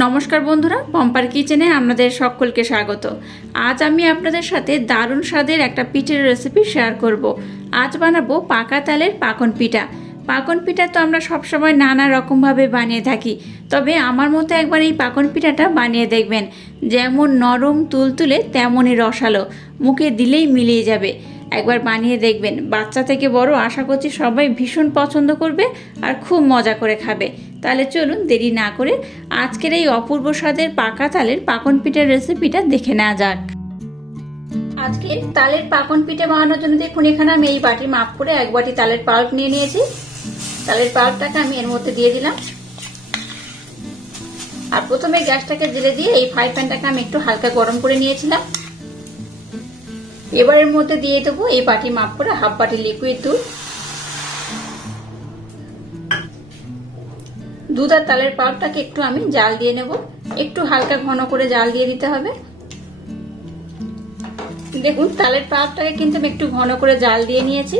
নমস্কার বন্ধুরা, পম্পার কিচেনে আপনাদের সকলকে স্বাগত। আজ আমি আপনাদের সাথে দারুণ স্বাদের একটা পিঠের রেসিপি শেয়ার করব। আজ বানাবো পাকা তালের পাকন পিঠা। পাকন পিঠা তো আমরা সবসময় নানা রকমভাবে বানিয়ে থাকি, তবে আমার মতো একবার এই পাকন পিঠাটা বানিয়ে দেখবেন। যেমন নরম তুলতুলে তেমনই রসালো, মুখে দিলেই মিলিয়ে যাবে। একবার বানিয়ে দেখবেন, বাচ্চা থেকে বড় আশা করছি সবাই ভীষণ পছন্দ করবে আর খুব মজা করে খাবে। তাহলে চলুন দেরি না করে আজকের এই অপূর্ব স্বাদের পাকা তালের পাকন পিঠার রেসিপিটা দেখে নেওয়া যাক। আজকে তালের পাকন পিঠা বানানোর জন্য দেখুন, এখানে আমি এই বাটি মাপ করে 1 বাটি তালের পাল্প নিয়ে নিয়েছি। তালের পাল্পটাকে আমি এর মধ্যে দিয়ে দিলাম। আর প্রথমে গ্যাসটাকে জেলে দিয়ে এই ফ্রাই প্যানটাকে আমি একটু হালকা গরম করে নিয়েছিলাম। এবার এর মধ্যে দিয়ে দেবো এই বাটি মাপ করে 1/2 বাটি লিকুইড দুধ আর তালের পাল্পটাকে একটু আমি জাল দিয়ে নেব। একটু হালকা ঘন করে জাল দিয়ে দিতে হবে। দেখুন, তালের পাল্পটাকে কিন্তু আমি একটু ঘন করে জাল দিয়ে নিয়েছি।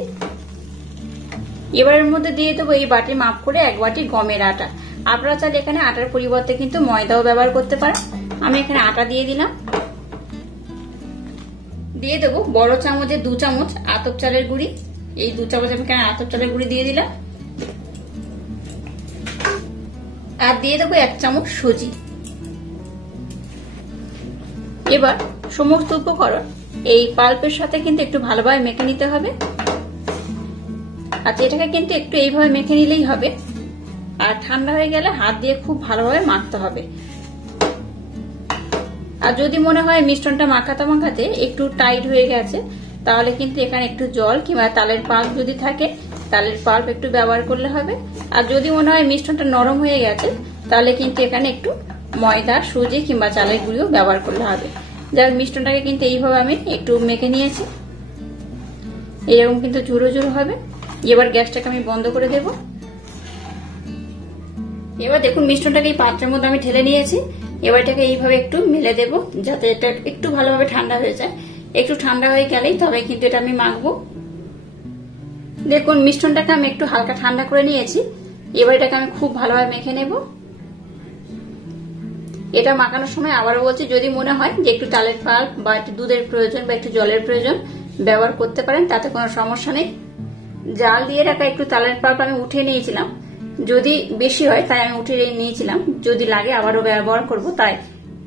এবার এর মধ্যে দিয়ে দেবো এই বাটি মাপ করে 1 বাটি গমের আটা। আপনারা চাইলে এখানে আটার পরিবর্তে কিন্তু ময়দাও ব্যবহার করতে পারেন। আমি এখানে আটা দিয়ে দিলাম। দিয়ে দেবো বড় চামচে 2 চামচ আতপ চালের গুঁড়ি। এই 2 চামচ আমি এখানে আতপ চালের গুঁড়ি দিয়ে দিলাম। আর দিয়ে দেবো 1 চামচ সুজি। এবার সমস্ত উপকরণ এই পাল্পের সাথে কিন্তু একটু ভালোভাবে মেখে নিতে হবে। আচ্ছা, এটাকে কিন্তু একটু এইভাবে মেখে নিলেই হবে। আর ঠান্ডা হয়ে গেলে হাত দিয়ে খুব ভালোভাবে মাখতে হবে। আর যদি মনে হয় মিশ্রণটা মাখাতে মাখাতে একটু টাইট হয়ে গেছে, তাহলে কিন্তু এখানে একটু জল কিংবা তালের পাল্প যদি থাকে তালের পাল্প একটু ব্যবহার করলে হবে। আর যদি মনে হয় মিশ্রণটা নরম হয়ে গেছে, তাহলে কিন্তু এখানে একটু ময়দা, সুজি কিংবা চালের গুঁড়িও ব্যবহার করলে হবে। যার মিশ্রণটাকে কিন্তু এইভাবে আমি একটু মেখে নিয়েছি। এইরকম কিন্তু ঝুরো ঝুরো হবে। এবার গ্যাসটাকে আমি বন্ধ করে দেব। এবার দেখুন, মিশ্রণটাকে এই পাত্রের মধ্যে আমি ঢেলে নিয়েছি। এবার এটাকে এইভাবে একটু মেলে দেব, যাতে এটা একটু ভালোভাবে ঠান্ডা হয়ে যায়। একটু ঠান্ডা হয়ে গেলেই তবে কিন্তু এটা আমি মাখবো। দেখুন, মিশ্রণটাকে আমি একটু হালকা ঠান্ডা করে নিয়েছি। এবার এটাকে আমি খুব ভালোভাবে মেখে নেব। এটা মাখানোর সময় আবারও বলছি, যদি মনে হয় যে একটু তালের পাল্প বা একটু দুধের প্রয়োজন বা একটু জলের প্রয়োজন, ব্যবহার করতে পারেন, তাতে কোনো সমস্যা নেই। জাল দিয়ে রাখা একটু তালের পাল্প আমি উঠিয়ে নিয়েছিলাম। যদি বেশি হয় তাই আমি উঠিয়ে নিয়েছিলাম, যদি লাগে আবারও ব্যবহার করব, তাই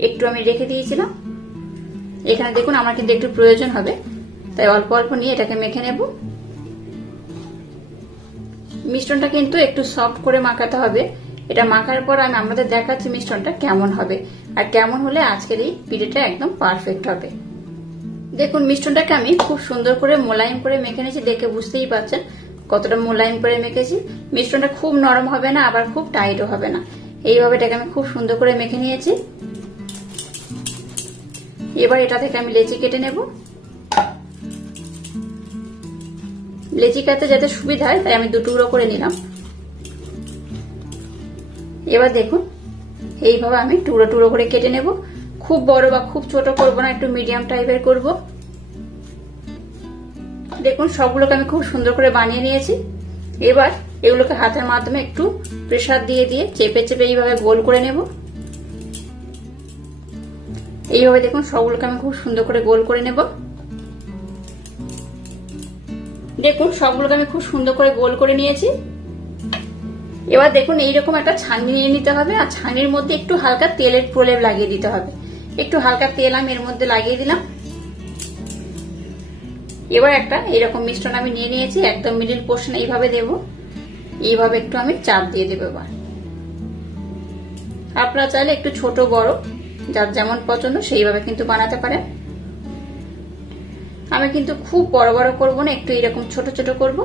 একটু আমি রেখে দিয়েছিলাম। এখানে দেখুন, আমার কিন্তু একটু প্রয়োজন হবে, তাই অল্প অল্প নিয়ে এটাকে মেখে নেব। মিশ্রণটা কিন্তু একটু সফট করে মাখাতে হবে। এটা মাখার পর আমি আমাদের দেখাচ্ছি মিশ্রণটা কেমন হবে আর কেমন হলে আজকের এই পিঠেটা একদম পারফেক্ট হবে। দেখুন, মিশ্রণটাকে আমি খুব সুন্দর করে মোলায়েম করে মেখে নিয়েছি। দেখে বুঝতেই পারছেন কতটা মোলায়েম করে মেখেছি। মিশ্রণটা খুব নরম হবে না, আবার খুব টাইটও হবে না। এইভাবে এটাকে আমি খুব সুন্দর করে মেখে নিয়েছি। এবার এটা থেকে আমি লেচি কেটে নেব। লেচি কাটতে যাতে সুবিধা হয় তাই আমি 2 টুকরো করে নিলাম। এবার দেখুন, এইভাবে আমি টুকরো টুকরো করে কেটে নেব। খুব বড় বা খুব ছোট করব না, একটু মিডিয়াম টাইপের করব। দেখুন, সবগুলোকে আমি খুব সুন্দর করে বানিয়ে নিয়েছি। এবার এগুলোকে হাতের মাধ্যমে একটু প্রেসার দিয়ে দিয়ে চেপে চেপে এইভাবে গোল করে নেব। এইভাবে দেখুন, সবগুলোকে আমি খুব সুন্দর করে গোল করে নেব। দেখুন, সবগুলোকে আমি খুব সুন্দর করে গোল করে নিয়েছি। এবার দেখুন, এইরকম একটা ছাঁকনি নিয়ে নিতে হবে। আর ছাঁকনির মধ্যে একটু হালকা তেলের প্রলেপ লাগিয়ে দিতে হবে। একটু হালকা তেল আমি এর মধ্যে লাগিয়ে দিলাম। এবার একটা এরকম মিশ্রণ আমি নিয়ে নিয়েছি, একদম মিডিল পোর্শন এইভাবে দেব। এইভাবে একটু আমি চাপ দিয়ে দেবো। এবার আপনারা চাইলে একটু ছোট বড় যার যেমন পছন্দ সেইভাবে কিন্তু বানাতে পারেন। আমি কিন্তু খুব বড় বড় করবো না, একটু এরকম ছোট ছোট করব।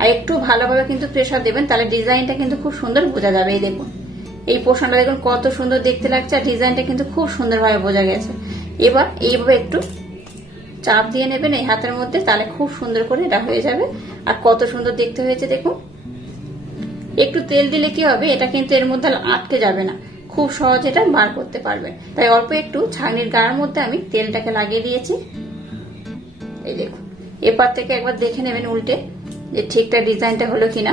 আর একটু ভালোভাবে কিন্তু প্রেসার দেবেন, তাহলে ডিজাইনটা কিন্তু খুব সুন্দর বোঝা যাবে। এই দেখুন, এই পোর্শনটা দেখুন কত সুন্দর দেখতে লাগছে, আর ডিজাইনটা কিন্তু খুব সুন্দরভাবে বোঝা গেছে। এবার এইভাবে একটু চাপ দিয়ে নেবেন এই হাতের মধ্যে, তাহলে খুব সুন্দর করে এটা হয়ে যাবে। আর কত সুন্দর দেখতে হয়েছে দেখুন। একটু তেল দিলে কি হবে, এটা কিন্তু এর মধ্যে আটকে যাবে না, খুব সহজে এটা বার করতে পারবেন। তাই অল্প একটু ছাঁকনির গায়ের মধ্যে আমি তেলটাকে লাগিয়ে দিয়েছি। এই দেখুন, এপার থেকে একবার দেখে নেবেন উল্টে যে ঠিকঠাক ডিজাইনটা হলো কিনা।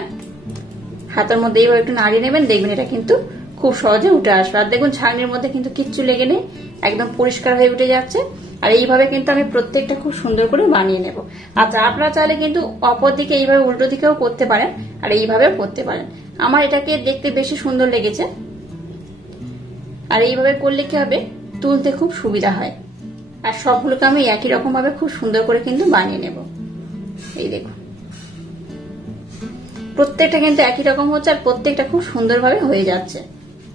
হাতের মধ্যে এইভাবে একটু নাড়িয়ে নেবেন, দেখবেন এটা কিন্তু খুব সহজে উঠে আসবে। আর দেখুন ছাঁকনির মধ্যে কিন্তু কিচ্ছু লেগে নেই, একদম পরিষ্কার হয়ে উঠে যাচ্ছে। আর এইভাবে কিন্তু আমি প্রত্যেকটা খুব সুন্দর করে বানিয়ে নেব। আচ্ছা, আপনারা চাইলে কিন্তু অপর দিকে এইভাবে উল্টো দিকেও করতে পারেন আর এইভাবেও করতে পারেন। আমার এটাকে দেখতে বেশি সুন্দর লেগেছে। আর এইভাবে করলে কি হবে, তুলতে খুব সুবিধা হয়। আর সবগুলোকে আমি একই রকম ভাবে খুব সুন্দর করে কিন্তু বানিয়ে নেব। এই দেখুন প্রত্যেকটা কিন্তু একই রকম হচ্ছে আর প্রত্যেকটা খুব সুন্দরভাবে হয়ে যাচ্ছে।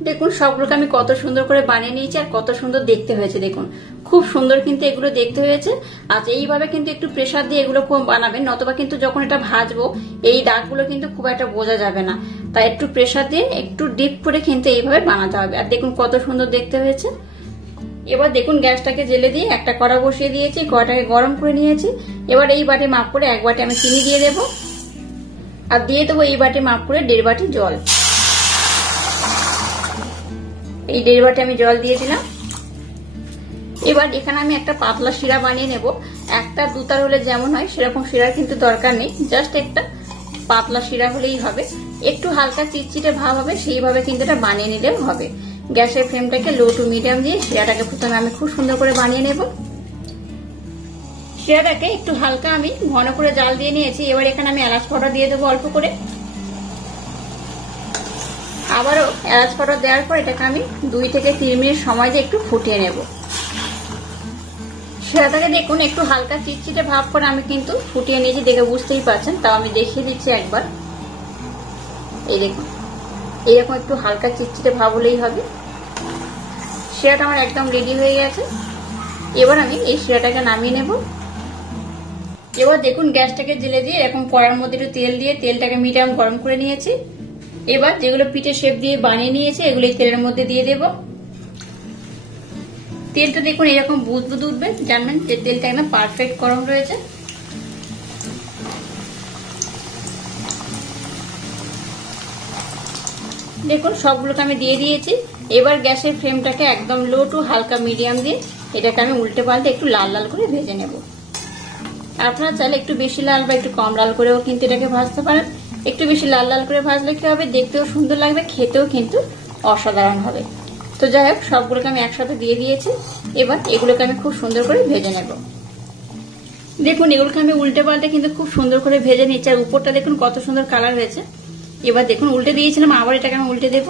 দেখুন সবগুলোকে আমি কত সুন্দর করে বানিয়ে নিয়েছি আর কত সুন্দর দেখতে হয়েছে। দেখুন খুব সুন্দর কিন্তু এগুলো দেখতে হয়েছে। আচ্ছা, এইভাবে কিন্তু একটু প্রেসার দিয়ে এগুলো বানাবেন, নতুবা কিন্তু যখন এটা ভাজবো এই দাগগুলো কিন্তু খুব একটা বোঝা যাবে না। তাই একটু প্রেসার দিয়ে একটু ডিপ করে কিন্তু এইভাবে বানাতে হবে। আর দেখুন কত সুন্দর দেখতে হয়েছে। এবার দেখুন গ্যাসটাকে জেলে দিয়ে একটা কড়া বসিয়ে দিয়েছি, কড়াটাকে গরম করে নিয়েছি। এবার এই বাটি মাপ করে 1 বাটি আমি চিনি দিয়ে দেবো আর দিয়ে দেবো এই বাটি মাপ করে 1.5 বাটি জল। এই 1.5 বাটি আমি জল দিয়ে দিলাম। এবার এখানে আমি একটা পাতলা শিরা বানিয়ে নেব। একটা দুতার হলে যেমন হয় সেরকম শিরার কিন্তু দরকার নেই, জাস্ট একটা পাতলা শিরা হলেই হবে। একটু হালকা চিটচিটে ভাব হবে সেইভাবে কিন্তু এটা বানিয়ে নিলেও হবে। গ্যাসের ফ্লেমটাকে লো টু মিডিয়াম দিয়ে শিরাটাকে প্রথমে আমি খুব সুন্দর করে বানিয়ে নেব। শিরাটাকে একটু হালকা আমি ঘন করে জাল দিয়ে নিয়েছি। এবার এখানে আমি এলাচ পাউডার দিয়ে দেবো অল্প করে। আবারও এলাচ পাউডার দেওয়ার পর এটাকে আমি 2 থেকে 3 মিনিট সময় দিয়ে একটু ফুটিয়ে নেব। শিরাটাকে দেখুন একটু হালকা চিটচিটে ভাব করে আমি কিন্তু ফুটিয়ে নিয়েছি, দেখে বুঝতেই পারছেন। তাও আমি দেখিয়ে দিচ্ছি একবার। এই দেখুন এইরকম একটু হালকা চিটচিটে ভাব হলেই হবে। শিরাটা আমার একদম রেডি হয়ে গেছে। এবার আমি এই শিরাটাকে নামিয়ে নেব। এবার দেখুন গ্যাসটাকে জেলে দিয়ে এরকম কড়ার মধ্যে একটু তেল দিয়ে তেলটাকে মিডিয়াম গরম করে নিয়েছি। এবার যেগুলো পিঠের শেপ দিয়ে বানিয়ে নিয়েছি এগুলো এই তেলের মধ্যে দিয়ে দেব। তেলটা দেখুন এরকম বুদবুদ উঠবে, জানবেন যে তেলটা একদম পারফেক্ট গরম রয়েছে। দেখুন সবগুলোকে আমি দিয়ে দিয়েছি। এবার গ্যাসের ফ্লেমটাকে একদম লো টু হালকা মিডিয়াম দিয়ে এটাকে আমি উল্টে পাল্টে একটু লাল লাল করে ভেজে নেব। আপনারা চাইলে একটু বেশি লাল বা একটু কম লাল করেও কিন্তু এটাকে ভাজতে পারেন। একটু বেশি লাল লাল করে ভাজলে কি হবে, দেখতেও সুন্দর লাগবে, খেতেও কিন্তু অসাধারণ হবে। তো যাই হোক সবগুলোকে আমি একসাথে দিয়ে দিয়েছি। এবার এগুলোকে আমি খুব সুন্দর করে ভেজে নেব। দেখুন এগুলোকে আমি উল্টে পাল্টে কিন্তু খুব সুন্দর করে ভেজে নিচ্ছি। আর উপরটা দেখুন কত সুন্দর কালার হয়েছে। এবার দেখুন উল্টে দিয়েছিলাম, আবার এটাকে আমি উল্টে দেব।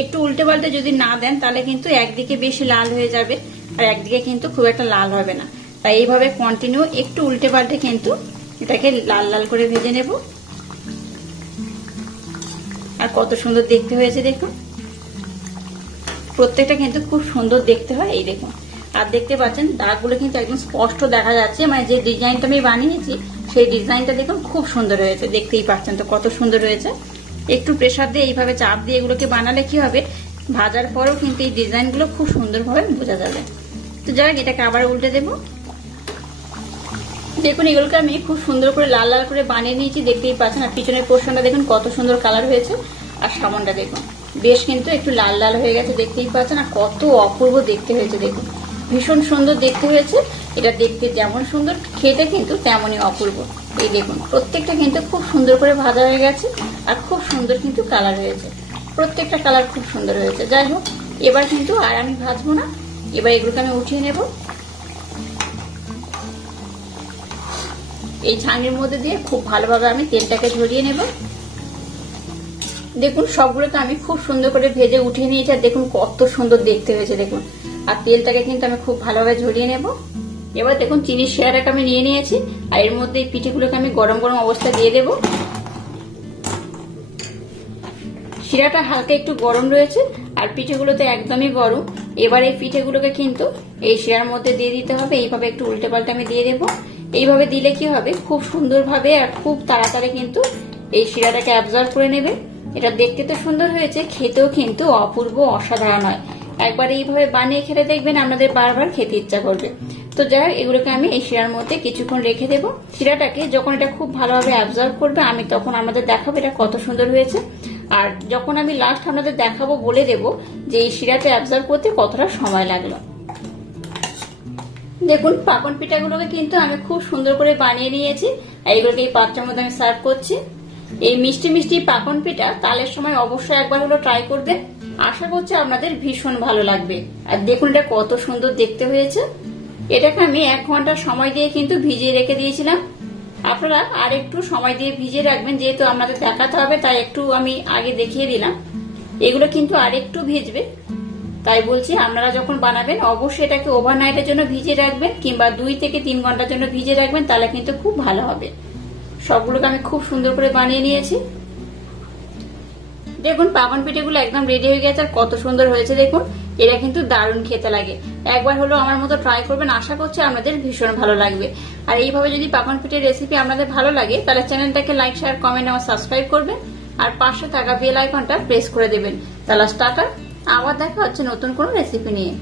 একটু উল্টে পাল্টে যদি না দেন তাহলে কিন্তু একদিকে বেশি লাল হয়ে যাবে আর একদিকে কিন্তু খুব একটা লাল হবে না। তাই এইভাবে কন্টিনিউ একটু উল্টে পাল্টে কিন্তু এটাকে লাল লাল করে ভেজে নেব। আর কত সুন্দর দেখতে হয়েছে দেখুন, প্রত্যেকটা কিন্তু খুব সুন্দর দেখতে হয়। এই দেখুন আর দেখতে পাচ্ছেন দাগগুলো কিন্তু একদম স্পষ্ট দেখা যাচ্ছে। মানে যে ডিজাইনটা আমি বানিয়েছি সেই ডিজাইনটা দেখুন খুব সুন্দর হয়েছে, দেখতেই পাচ্ছেন তো কত সুন্দর হয়েছে। একটু প্রেসার দিয়ে এইভাবে চাপ দিয়ে এগুলোকে বানালে কি হবে, ভাজার পরেও কিন্তু এই ডিজাইনগুলো খুব সুন্দরভাবে বোঝা যাবে। তো যাই হোক এটাকে আবার উল্টে দেব। দেখুন এগুলোকে আমি খুব সুন্দর করে লাল লাল করে বানিয়ে নিয়েছি, দেখতেই পাচ্ছেন। আর পিছনের পোর্শনটা দেখুন কত সুন্দর কালার হয়েছে। আর সামনটা দেখুন বেশ কিন্তু একটু লাল লাল হয়ে গেছে, দেখতেই পাচ্ছেন। আর কত অপূর্ব দেখতে হয়েছে দেখুন, ভীষণ সুন্দর দেখতে হয়েছে। এটা দেখতে যেমন সুন্দর খেতে কিন্তু তেমনই অপূর্ব। এই দেখুন প্রত্যেকটা কিন্তু খুব সুন্দর করে ভাজা হয়ে গেছে আর খুব সুন্দর কিন্তু কালার হয়েছে, প্রত্যেকটা কালার খুব সুন্দর হয়েছে। যাই হোক এবার কিন্তু আর আমি ভাজবো না, এবার এগুলোকে আমি উঠিয়ে নেব। এই ছাঁকনির মধ্যে দিয়ে খুব ভালোভাবে আমি তেলটাকে ঝরিয়ে নেব। দেখুন সবগুলোকে আমি খুব সুন্দর করে ভেজে উঠিয়ে নিয়েছি। আর দেখুন কত সুন্দর দেখতে হয়েছে দেখুন। আর তেলটাকে কিন্তু আমি খুব ভালোভাবে ঝরিয়ে নেব। এবার দেখুন চিনির শিরাটাকে আমি নিয়ে নিয়েছি আর এর মধ্যে এই পিঠেগুলোকে আমি গরম গরম অবস্থায় দিয়ে দেব। শিরাটা হালকা একটু গরম রয়েছে আর পিঠেগুলো তো একদমই গরম। এবার এই পিঠেগুলোকে কিন্তু এই শিরার মধ্যে দিয়ে দিতে হবে। এইভাবে একটু উল্টে পাল্টে আমি দিয়ে দেবো। এইভাবে দিলে কি হবে, খুব সুন্দরভাবে আর খুব তাড়াতাড়ি কিন্তু এই শিরাটাকে অ্যাবজর্ব করে নেবে। এটা দেখতে তো সুন্দর হয়েছে, খেতেও কিন্তু অপূর্ব অসাধারণ হয়। একবার এইভাবে বানিয়ে খেতে দেখবেন আপনাদের বারবার খেতে ইচ্ছা করবে। তো যাই এগুলোকে আমি এই শিরার মধ্যে কিছুক্ষণ রেখে দেবো। শিরাটাকে যখন এটা খুব ভালোভাবে অ্যাবজর্ব করবে আমি তখন আপনাদের দেখাবো এটা কত সুন্দর হয়েছে। আর যখন আমি লাস্ট আপনাদের দেখাবো বলে দেবো যে এই শিরাতে অ্যাবজর্ব করতে কতটা সময় লাগলো। দেখুন পাকন পিঠাগুলোকে কিন্তু আমি খুব সুন্দর করে বানিয়ে নিয়েছি আর এগুলোকে এই পাত্রের মধ্যে আমি সার্ভ করছি। এই মিষ্টি মিষ্টি পাকন পিঠা তালের সময় অবশ্যই একবার হলো ট্রাই করবেন। আশা করছি আপনাদের ভীষণ ভালো লাগবে। আর দেখুন এটা কত সুন্দর দেখতে হয়েছে। এটাকে আমি 1 ঘন্টা সময় দিয়ে কিন্তু ভিজিয়ে রেখে দিয়েছিলাম। আপনারা আর একটু সময় দিয়ে ভিজিয়ে রাখবেন, যেহেতু আমাদের দেখাতে হবে তাই একটু আমি আগে দেখিয়ে দিলাম। এগুলো কিন্তু আর একটু ভিজবে, তাই বলছি আপনারা যখন বানাবেন অবশ্যই এটাকে ওভারনাইটের জন্য ভিজিয়ে রাখবেন, কিংবা 2 থেকে 3 ঘন্টার জন্য ভিজিয়ে রাখবেন, তাহলে কিন্তু খুব ভালো হবে। সবগুলোকে আমি খুব সুন্দর করে বানিয়ে নিয়েছি। দেখুন পাকন পিঠেগুলো একদম রেডি হয়ে গেছে, আর কত সুন্দর হয়েছে দেখুন। এরা কিন্তু দারুণ খেতে লাগে। একবার হলো আমার মতো ট্রাই করবেন, আশা করছি আপনাদের ভীষণ ভালো লাগবে। আর এইভাবে যদি পাকন পিঠের রেসিপি আপনাদের ভালো লাগে তাহলে চ্যানেলটাকে লাইক, শেয়ার, কমেন্ট এবং সাবস্ক্রাইব করবেন, আর পাশে থাকা বেল আইকনটা প্রেস করে দেবেন। তাহলে টাটা, আবার দেখা হচ্ছে নতুন কোনো রেসিপি নিয়ে।